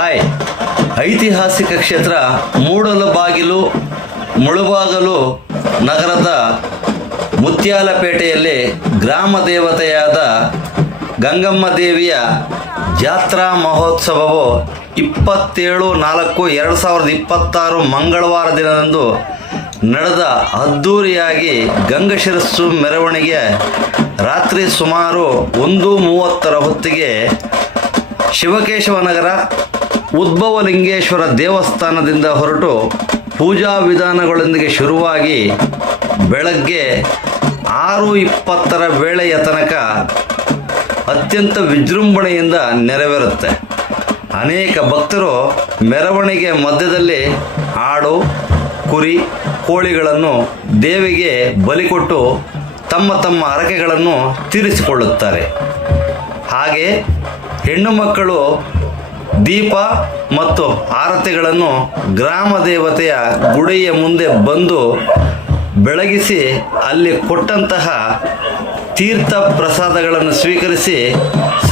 Hi. ಐತಿಹಾಸಿಕ ಕ್ಷೇತ್ರ ಮುಳುಬಾಗಿಲು ನಗರದ ಮುತ್ಯಾಲಪೇಟೆಯಲ್ಲಿ ಗ್ರಾಮ ದೇವತೆಯಾದ ಗಂಗಮ್ಮ ದೇವಿಯ ಜಾತ್ರಾ ಮಹೋತ್ಸವವು 27/4/2026 ಮಂಗಳವಾರ ದಿನದಂದು ನಡೆದ ಅದ್ಧೂರಿಯಾಗಿ ಗಂಗಶಿರಸ್ಸು ಮೆರವಣಿಗೆ ರಾತ್ರಿ ಸುಮಾರು 1:30 ಹೊತ್ತಿಗೆ ಶಿವಕೇಶವನಗರ ಉದ್ಭವಲಿಂಗೇಶ್ವರ ದೇವಸ್ಥಾನದಿಂದ ಹೊರಟು ಪೂಜಾ ವಿಧಾನಗಳೊಂದಿಗೆ ಶುರುವಾಗಿ ಬೆಳಗ್ಗೆ 6:20 ವೇಳೆಯ ತನಕ ಅತ್ಯಂತ ವಿಜೃಂಭಣೆಯಿಂದ ನೆರವೇರುತ್ತೆ. ಅನೇಕ ಭಕ್ತರು ಮೆರವಣಿಗೆ ಮಧ್ಯದಲ್ಲಿ ಆಡು, ಕುರಿ, ಕೋಳಿಗಳನ್ನು ದೇವಿಗೆ ಬಲಿಕೊಟ್ಟು ತಮ್ಮ ತಮ್ಮ ಹರಕೆಗಳನ್ನು ತೀರಿಸಿಕೊಳ್ಳುತ್ತಾರೆ. ಹಾಗೆ ಹೆಣ್ಣು ಮಕ್ಕಳು ದೀಪ ಮತ್ತು ಆರತಿಗಳನ್ನು ಗ್ರಾಮ ದೇವತೆಯ ಗುಡಿಯ ಮುಂದೆ ಬಂದು ಬೆಳಗಿಸಿ ಅಲ್ಲಿ ಕೊಟ್ಟಂತಹ ತೀರ್ಥ ಪ್ರಸಾದಗಳನ್ನು ಸ್ವೀಕರಿಸಿ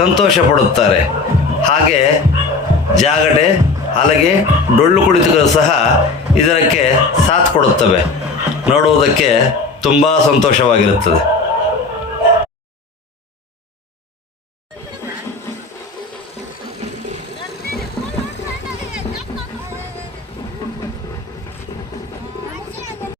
ಸಂತೋಷ ಪಡುತ್ತಾರೆ. ಹಾಗೆ ಜಾಗಟೆ, ಹಲಗೆ, ಡೊಳ್ಳು ಕುಣಿತಗಳು ಸಹ ಇದಕ್ಕೆ ಸಾಥ್ ಕೊಡುತ್ತವೆ. ನೋಡುವುದಕ್ಕೆ ತುಂಬ ಸಂತೋಷವಾಗಿರುತ್ತದೆ.